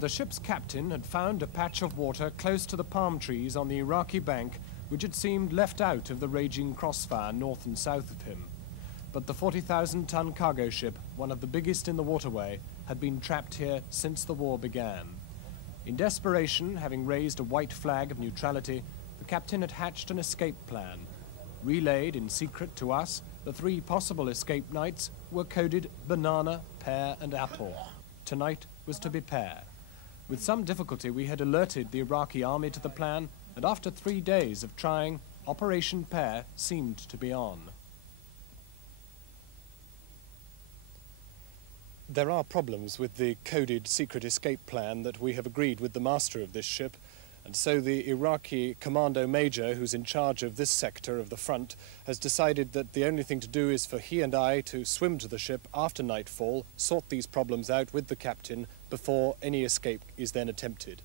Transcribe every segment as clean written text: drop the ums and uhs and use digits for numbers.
The ship's captain had found a patch of water close to the palm trees on the Iraqi bank, which had seemed left out of the raging crossfire north and south of him. But the 40,000-ton cargo ship, one of the biggest in the waterway, had been trapped here since the war began. In desperation, having raised a white flag of neutrality, the captain had hatched an escape plan. Relayed in secret to us, the 3 possible escape nights were coded banana, pear and apple. Tonight was to be pear. With some difficulty, we had alerted the Iraqi army to the plan, and after 3 days of trying, Operation Pear seemed to be on. There are problems with the coded secret escape plan that we have agreed with the master of this ship, and so the Iraqi commando major, who's in charge of this sector of the front, has decided that the only thing to do is for he and I to swim to the ship after nightfall, sort these problems out with the captain before any escape is then attempted.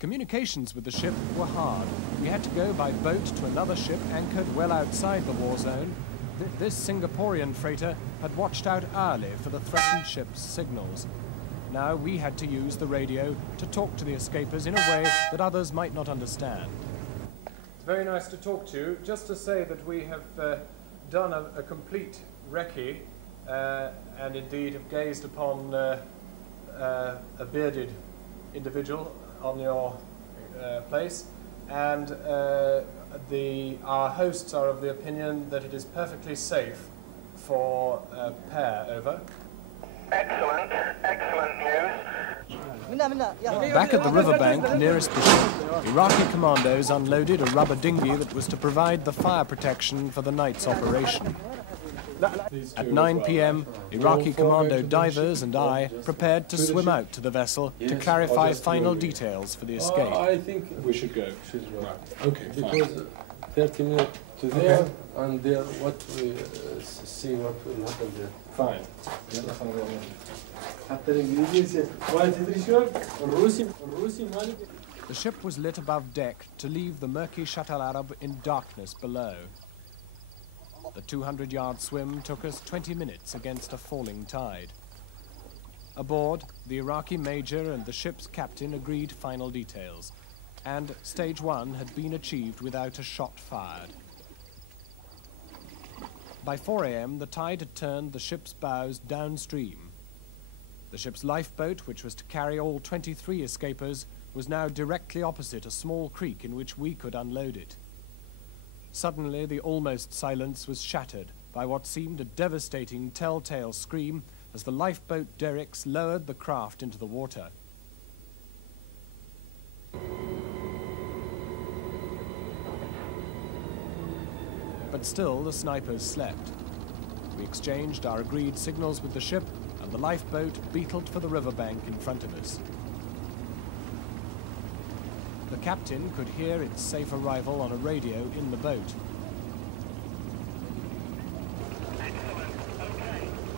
Communications with the ship were hard. We had to go by boat to another ship anchored well outside the war zone. This Singaporean freighter had watched out hourly for the threatened ship's signals. Now we had to use the radio to talk to the escapers in a way that others might not understand. It's very nice to talk to you. Just to say that we have done a complete recce and indeed have gazed upon a bearded individual on your place, and our hosts are of the opinion that it is perfectly safe for Pear. Over. Excellent, excellent news. Back at the riverbank nearest the ship, Iraqi commandos unloaded a rubber dinghy that was to provide the fire protection for the night's operation. At 9 p.m, Iraqi commando divers and I prepared to swim out to the vessel to clarify final details for the escape. I think we should go. Right. Okay, because 30 minutes to there, and there what we see what will happen there. Fine. The ship was lit above deck to leave the murky Shatt al-Arab in darkness below. The 200-yard swim took us 20 minutes against a falling tide. Aboard, the Iraqi major and the ship's captain agreed final details, and stage 1 had been achieved without a shot fired. By 4 a.m, the tide had turned the ship's bows downstream. The ship's lifeboat, which was to carry all 23 escapers, was now directly opposite a small creek in which we could unload it. Suddenly, the almost silence was shattered by what seemed a devastating telltale scream as the lifeboat derricks lowered the craft into the water. But still, the snipers slept. We exchanged our agreed signals with the ship, and the lifeboat beetled for the riverbank in front of us. The captain could hear its safe arrival on a radio in the boat.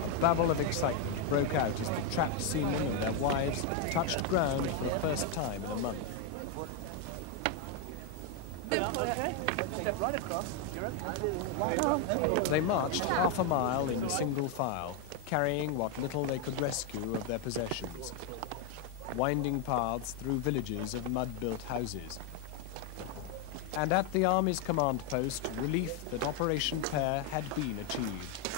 A babble of excitement broke out as the trapped seamen and their wives touched ground for the first time in a month. They marched half a mile in single file, carrying what little they could rescue of their possessions. Winding paths through villages of mud-built houses. And at the Army's command post, relief that Operation Pear had been achieved.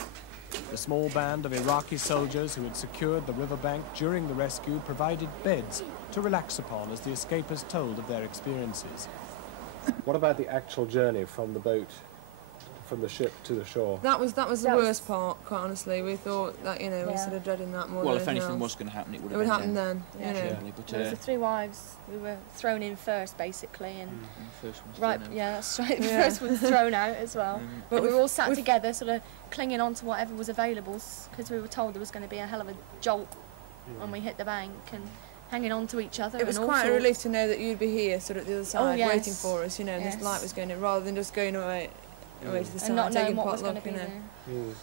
The small band of Iraqi soldiers who had secured the riverbank during the rescue provided beds to relax upon as the escapers told of their experiences. What about the actual journey from the boat, from the ship to the shore? That was the worst part, quite honestly. We thought that, we were sort of dreading that more. Well, if anything was going to happen, it would happen then. But, there was the 3 wives. We were thrown in first, basically, and the first one's right, thrown out. yeah, that's right. The first one's thrown out as well. But we were all sat together, sort of clinging on to whatever was available, because we were told there was going to be a hell of a jolt when we hit the bank, and hanging on to each other. It was quite a relief to know that you'd be here, sort of at the other side, waiting for us, and this light was going in, rather than just going away to the side, and not knowing taking what was going potluck, to be there.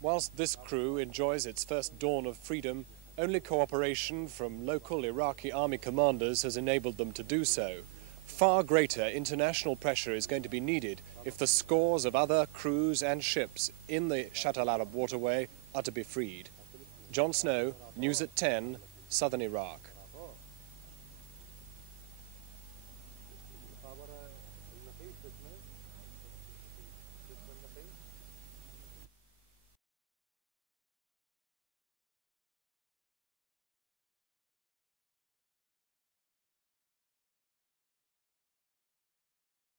Whilst this crew enjoys its first dawn of freedom, only cooperation from local Iraqi army commanders has enabled them to do so. Far greater international pressure is going to be needed if the scores of other crews and ships in the Shatt al-Arab waterway are to be freed. Jon Snow, News at 10, Southern Iraq.